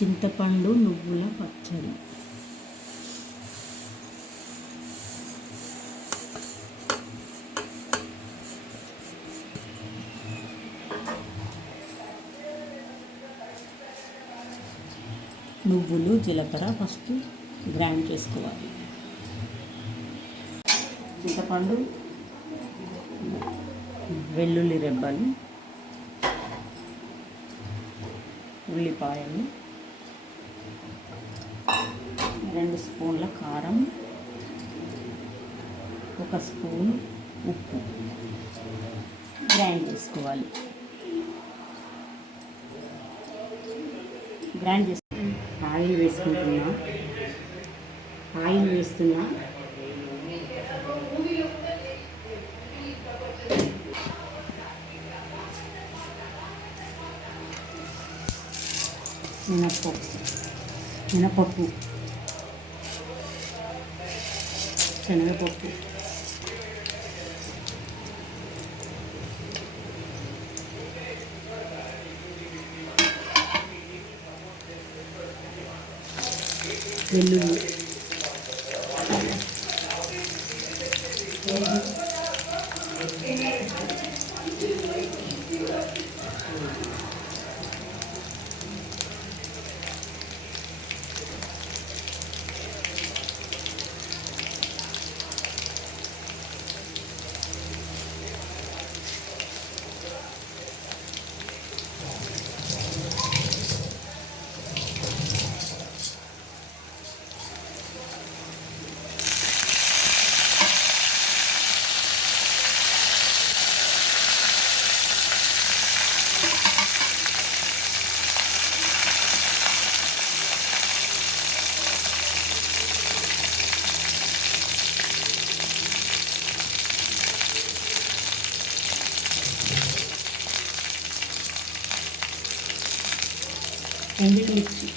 చింతపండు నువ్వుల పచ్చడి. నువ్వులు జీలకర్ర ఫస్ట్ గ్రైండ్ చేసుకోవాలి. చింతపండు వెల్లుల్లి రెబ్బలు ఉల్లిపాయలు రెండు స్పూన్ల కారం ఒక స్పూన్ ఉప్పు. గ్రైండ్ చేసుకోవాలి. గ్రైండ్ చేసి ఆయిల్ వేసుకుంటున్నా. ఆయిల్ వేస్తున్నా. మినప్పప్పు. మినపప్పు శనగపప్పు వెల్లుల్లి ఎండుమిర్చి.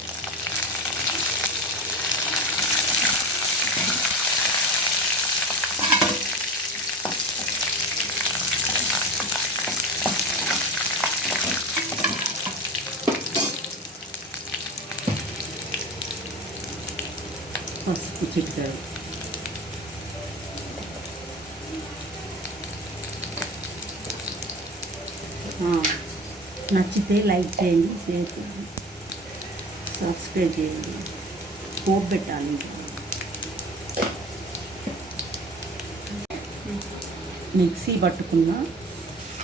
పసుపు చిటికాడు నచ్చితే లైక్ చేయండి షేర్ చేయండి. సబ్స్క్రైబ్ చేయండి పోపు పెట్టాలి ఇంకా మిక్సీ పట్టుకున్న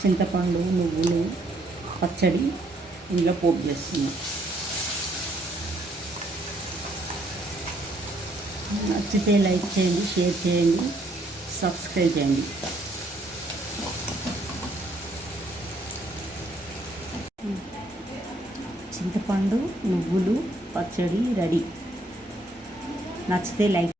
చింతపండు నువ్వులు పచ్చడి ఇందులో పోపు చేస్తున్నా నచ్చితే లైక్ చేయండి షేర్ చేయండి సబ్స్క్రైబ్ చేయండి. చింతపండు నువ్వులు పచ్చడి రెడీ. నచ్చితే లైక్